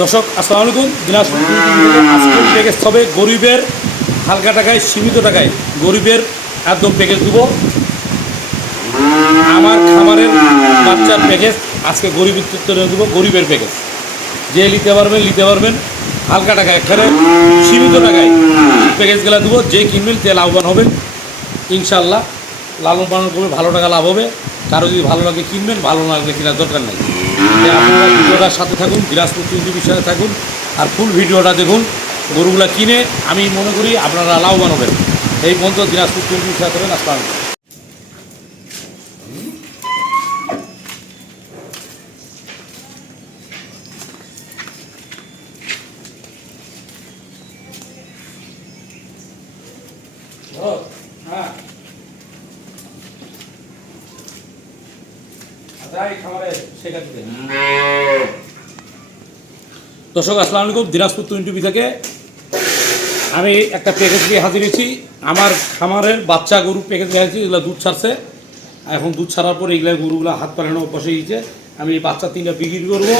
দর্শক, আসসালামু আলাইকুম। দিনাজপুর আজকের প্যাকেজ হবে গরিবের হালকা টাকায়, সীমিত টাকায় গরিবের একদম প্যাকেজ দেবো। আমার খামারের বাচ্চার প্যাকেজ আজকে গরিবের তুলে দেবো, গরিবের প্যাকেজ যে নিতে পারবেন নিতে পারবেন। হালকা টাকায় এখানে সীমিত টাকায় প্যাকেজগুলো দেবো। যে কিনবেন, তে লাভবান হবেন ইনশাল্লাহ লালন পালন করবে, ভালো টাকা লাভ হবে। কারও যদি ভালো লাগে কিনবেন, ভালো না লাগলে কেনার দরকার নেই। তাই আপনারা ভিডিওটার সাথে থাকুন দিনাজপুর টিভির সাথে থাকুন আর ফুল ভিডিওটা দেখুন, গরুগুলা কিনে আমি মনে করি আপনারা লাভবান হবেন এই পর্যন্ত দিনাজপুর টিভির সাথে থাকবেন আসসালাম আলাইকুম। দর্শক, আসসালামু আলাইকুম। দিনাজপুর টোয়েন্টি টিভি থেকে আমি একটা প্যাকেজ নিয়ে হাজির হয়েছি। আমার খামারের বাচ্চা গরু প্যাকেজ নিয়ে হাজির এগুলো দুধ ছাড়ছে। এখন দুধ ছাড়ার পরে এগুলো গরুগুলো হাত পালানো বসে গিয়েছে আমি এই বাচ্চা তিনটা বিক্রি করব।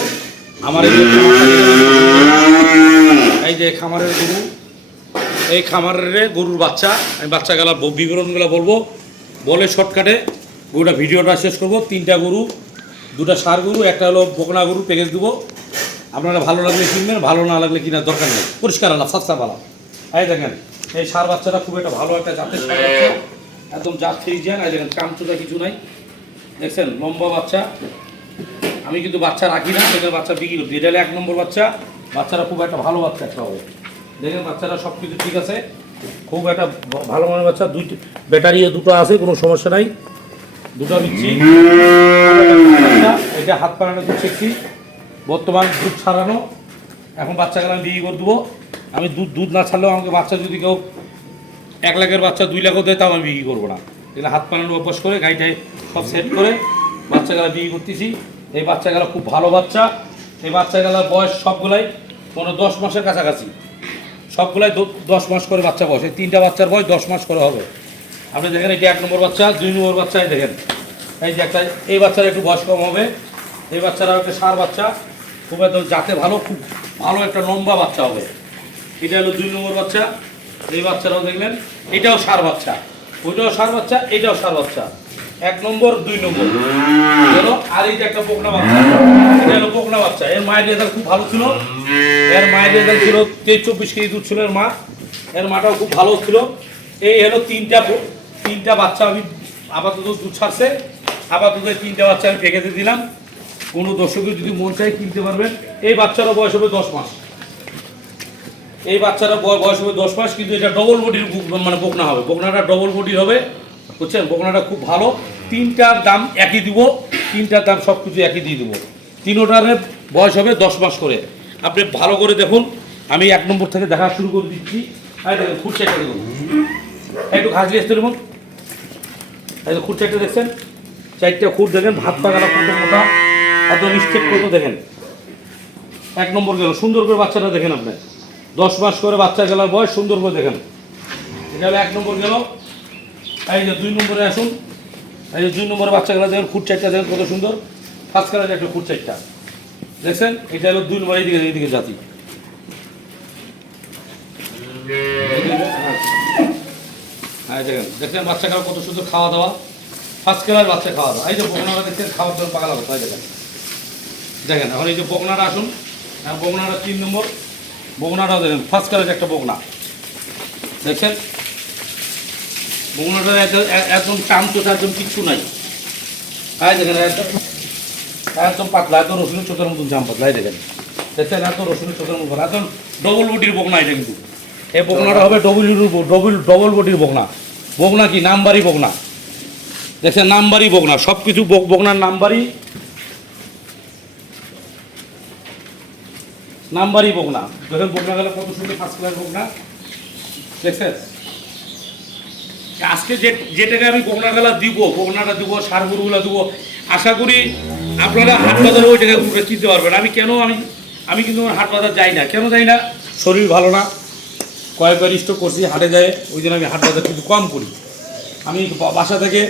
আমার এই যে খামারের গরু। এই খামারের গরুর বাচ্চা। আমি বাচ্চা গেলা বিবরণগুলো বলব। বলে শর্টকাটে গরুটা ভিডিওটা শেষ করব। তিনটা গরু দুটা সার গরু, একটা হলো বকনা গরু প্যাকেজ দেবো। আপনারা ভালো লাগলে কিনবেন, ভালো না লাগলে কিনার দরকার নেই। পরিষ্কার আলাপ সাতসা ভালো এই দেখেন, এই সার বাচ্চাটা খুব একটা ভালো একটা জাতের সার একদম জাত ফ্রি যান এই দেখেন চামচুটা কিছু নাই। দেখছেন, লম্বা বাচ্চা। আমি কিন্তু বাচ্চা রাখি না সেখানে বাচ্চা বিক্রি করি। এটা এক নম্বর বাচ্চা বাচ্চারা খুব একটা ভালো বাচ্চা একটা হবে। দেখেন বাচ্চারা সব কিছু ঠিক আছে। খুব একটা ভালো মানের বাচ্চা। দুইটি ব্যাটারিও দুটো আছে, কোনো সমস্যা নাই। দুটো দিচ্ছি এটা হাত পাড়ানো দুধ শিখছি বর্তমান দুধ ছাড়ানো। এখন বাচ্চাকে আমি বিক্রি করে দেবো। আমি দুধ দুধ না ছাড়লেও আমাকে বাচ্চা যদি কেউ এক লাখের বাচ্চা দুই লাখও দেয়, তাও আমি বিক্রি করব না। এগুলো হাত পানানো অভ্যাস করে, গাড়িটায় সব সেট করে বাচ্চাগুলো বিক্রি করতেছি। এই বাচ্চাগুলো খুব ভালো বাচ্চা। এই বাচ্চাগুলোর বয়স সবগুলাই কোনো দশ মাসের কাছাকাছি। সবগুলাই দশ মাস করে বাচ্চা বয়স। এই তিনটা বাচ্চার বয়স দশ মাস করে হবে। আপনি দেখেন, এটি এক নম্বর বাচ্চা, দুই নম্বর বাচ্চা দেখেন। এই যে একটা এই বাচ্চার একটু বয়স কম হবে। এই বাচ্চারা একটা সার বাচ্চা। খুব একদম যাতে ভালো, খুব ভালো একটা লম্বা বাচ্চা হবে। এটা হলো দুই নম্বর বাচ্চা। এই বাচ্চারাও দেখলেন, এটাও সার বাচ্চা। ওইটাও সার বাচ্চা, এটাও সার বাচ্চা। এক নম্বর, দুই নম্বর। হলো আর এইটা একটা পোকনা বাচ্চা। এটা হলো পোকনা বাচ্চা। এর মায়ের রেজাল্ট খুব ভালো ছিল। এর মায়ের রেজাল্ট ছিল তেইশ, চব্বিশ কেজি দুধ ছিল এর মা। এর মাটাও খুব ভালো ছিল। এই হলো তিনটা তিনটা বাচ্চা আমি আপাতত দুধ ছাড়ছে। আপাতত তিনটা বাচ্চা আমি প্যাকেজে দিলাম। কোনো দর্শকের যদি মন চায় কিনতে পারবেন। এই বাচ্চারা বয়স হবে দশ মাস। এই বাচ্চারা বয়- বয়স হবে দশ মাস, কিন্তু এটা ডবল বডির মানে বকনা হবে। বকনাটা ডবল বডি হবে, বুঝছেন? বকনাটা খুব ভালো। তিনটার দাম একই দিব, তিনটার দাম সব কিছু একই দিয়ে দেবো। তিনোটার বয়স হবে দশ মাস করে। আপনি ভালো করে দেখুন। আমি এক নম্বর থেকে দেখা শুরু করে দিচ্ছি। এই দেখুন খুঁড় চারটা দেখুন। একটু ঘাসলি আসতে দেখুন। এই চারটা দেখছেন? চারটা খুঁড় দেখেন ভাত পাকাটা কত মোটা। একদম স্টেপ কত দেখেন। এক নম্বর গেল, সুন্দর করে বাচ্চাটা দেখেন আপনি। দশ মাস করে বাচ্চা গেলার বয়স, সুন্দর করে দেখেন। এটা হলো এক নম্বর গেল। এই যে দুই নম্বরে আসুন। এই যে দুই নম্বরে বাচ্চা গেলা, দেখেন ফুট চারটা, দেখেন কত সুন্দর। ফার্স্ট কালার একটা ফুট চারটা। দেখছেন? এটা হলো দুই নম্বর, এইদিকে এইদিকে জাতি। হ্যাঁ দেখেন, দেখছেন? বাচ্চা খাওয়া কত সুন্দর খাওয়া দাওয়া। ফার্স্ট ক্লাস বাচ্চা খাওয়া দাওয়া। এই যে বকনাটা দেখছেন, খাওয়ার জন্য পাকা লাগতো দেখেন। দেখেন, এখন এই যে বকনাটা আসুন। হ্যাঁ বকনাটা তিন নম্বর। বকনাটাও দেখেন ফার্স্ট ক্লাস একটা বকনা দেখছেন? বকনাটা একদম- এ- একদম কিচ্ছু নাই। হ্যাঁ দেখেন একদম একদম পাতলা একদম রসুনের চোখের মতন জাম পাতলা দেখেন। দেখছেন, এত রসুনের চোখের মতন, একদম ডবল বডির বকনা এটা কিন্তু। এই বকনাটা হবে ডবল ডবল ডবল বডির বকনা বকনা কি? নামবারি বকনা দেখছেন নামবারি বগনা। সব কিছু বকনার নামবারি নাম্বারই বকনা দেখেন বকনা গেলে কত সুন্দর ফার্স্ট ক্লাস বকনা দেখছেন? আজকে যে যেটাকে আমি বকনা গেলা দিব বকনাটা দিব সার গরুগুলা দিব, আশা করি আপনারা হাট বাজারে ওই গরুটা কিনতে পারবেন। আমি কেন আমি আমি কিন্তু আমার হাট বাজার যাই না। কেন যাই না? শরীর ভালো না। কয়েকবার স্টোক করছি, হাটে যায়, ওই জন্য আমি হাট বাজার কিন্তু কম করি। আমি বাসা থেকে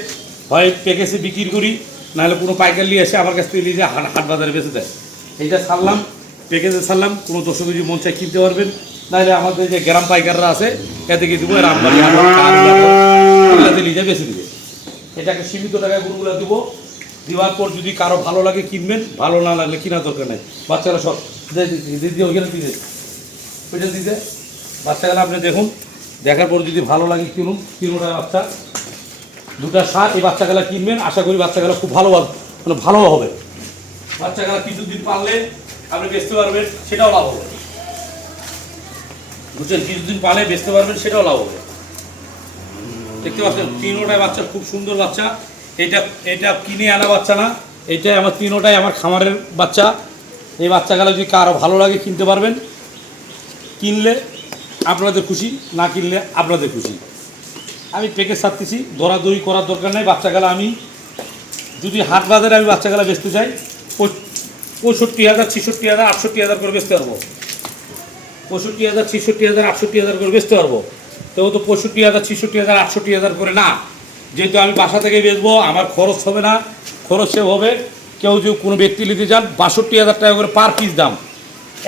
হয় প্যাকেজে বিক্রি করি, নাহলে কোনো পাইকার নিয়ে এসে আমার কাছ থেকে নিয়ে যায় হাট বাজারে বেঁচে দেয়। এইটা ছাড়লাম। প্যাকেজে ছাড়লাম, কোনো দর্শক যদি মন চাই কিনতে পারবেন। নাহলে আমাদের যে গ্রাম পাইকাররা আছে, এতে কি দেবো? রামবাড়ি এগুলাতে নিয়ে যাবে বেশি দিবে। এটাকে সীমিত টাকায় গরুগুলো দেবো। দেওয়ার পর যদি কারও ভালো লাগে কিনবেন, ভালো না লাগলে কেনার দরকার নাই। বাচ্চারা সব দিদি ওইখানে দিতে ওইটা দিতে বাচ্চাগুলো আপনি দেখুন, দেখার পর যদি ভালো লাগে কিনুন কিনুন বাচ্চা। দুটা সার, এই বাচ্চাগুলো কিনবেন। আশা করি বাচ্চাগুলো খুব ভালো মানে ভালো হবে। বাচ্চাগুলো কিছুদিন পারলে আপনি বেচতে পারবেন, সেটাও লাভ হবে। বুঝছেন? কিছুদিন পালে বেচতে পারবেন, সেটাও লাভ হবে। দেখতে পাচ্ছেন তিনোটায় বাচ্চা, খুব সুন্দর বাচ্চা। এটা এটা কিনে আনা বাচ্চা না। এইটাই আমার তিনোটাই আমার খামারের বাচ্চা। এই বাচ্চাগুলো যদি কারও ভালো লাগে, কিনতে পারবেন। কিনলে আপনাদের খুশি, না কিনলে আপনাদের খুশি। আমি প্যাকেজ ছাড়তেছি দরাদরি করার দরকার নেই। বাচ্চাগুলো আমি যদি হাট বাজারে আমি বাচ্চাগুলো বেচতে চাই পঁয়ষট্টি হাজার, ছেষট্টি হাজার, আটষট্টি হাজার করে বেচতে পারব। পঁয়ষট্টি হাজার, ছেষট্টি হাজার, আটষট্টি হাজার করে বেচতে পারব। তো ও তো পঁয়ষট্টি হাজার, ছেষট্টি হাজার, আটষট্টি হাজার করে না। যেহেতু আমি বাসা থেকে বেচবো, আমার খরচ হবে না, খরচ সে হবে। কেউ যদি কোনো ব্যক্তি নিতে যান বাষট্টি হাজার টাকা করে পার পিস দাম।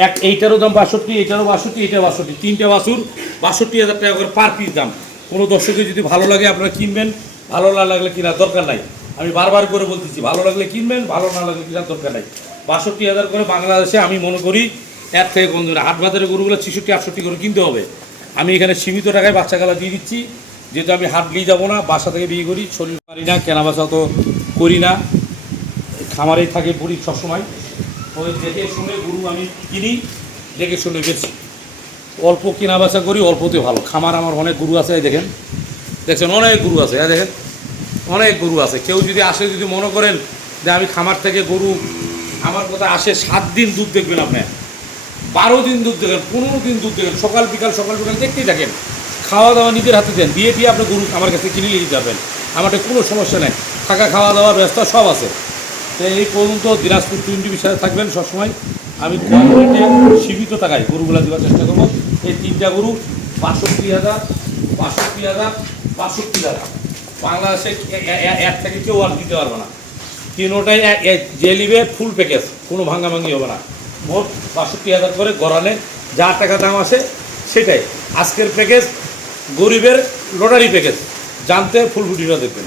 এক, এইটারও দাম বাষট্টি, এইটারও বাষট্টি, এইটা বাষট্টি। তিনটে বাছুর, বাষট্টি হাজার টাকা করে পার পিস দাম। কোনো দর্শকের যদি ভালো লাগে, আপনারা কিনবেন। ভালো না লাগলে কেনার দরকার নাই। আমি বারবার করে বলতেছি, ভালো লাগলে কিনবেন, ভালো না লাগলে কেনার দরকার নাই। বাষট্টি হাজার করে বাংলাদেশে আমি মনে করি এক থেকে দেবে হাট বাজারের গরুগুলো ছেষট্টি, আটষট্টি করে কিনতে হবে। আমি এখানে সীমিত টাকায় বাচ্চাগুলা দিয়ে দিচ্ছি। যেহেতু আমি হাট নিয়ে যাব না, বাসা থেকে বিয়ে করি, শরীর পারি না কেনা বাসা তো করি না। খামারেই থাকে বুড়ি সবসময়। ওই দেখে শুনে গরু আমি কিনি, দেখে শুনে বেশি অল্প কেনা বেচা করি, অল্পতে ভালো। খামার আমার অনেক গরু আছে দেখেন। দেখছেন, অনেক গরু আছে দেখেন। অনেক গরু আছে। কেউ যদি আসে, যদি মনে করেন যে আমি খামার থেকে গরু আমার কথা আসে সাত দিন দুধ দেখবেন আপনি। বারো দিন দুধ দেখেন, পনেরো দিন দুধ দেখেন, সকাল, বিকাল সকাল, বিকাল দেখতেই থাকেন। খাওয়া দাওয়া নিজের হাতে দেন, দিয়ে দিয়ে আপনি গরু আমার কাছে কিনে নিয়ে যাবেন আমারটা কোনো সমস্যা নেই। থাকা খাওয়া দাওয়ার ব্যবস্থা সব আছে। তো এই পর্যন্ত দিনাজপুর টোয়েন্টি বিষয়ে থাকবেন সবসময়। আমি সীমিত টাকায় গরুগুলো দেওয়ার চেষ্টা করব। এই তিনটা গরু বাষট্টি হাজার বাষট্টি হাজার বাষট্টি হাজার। বাংলাদেশে এ- এ- এ- এর থেকে কেউ আর দিতে পারবে না। তিনোটাই যে নিবে ফুল প্যাকেজ কোনো ভাঙ্গাভাঙ্গি হবে না। মোট বাষট্টি হাজার করে গড়ানে যা টাকা দাম আসে সেটাই। আজকের প্যাকেজ গরিবের লটারি প্যাকেজ জানতে ফুল ফুটিটা দেখবেন।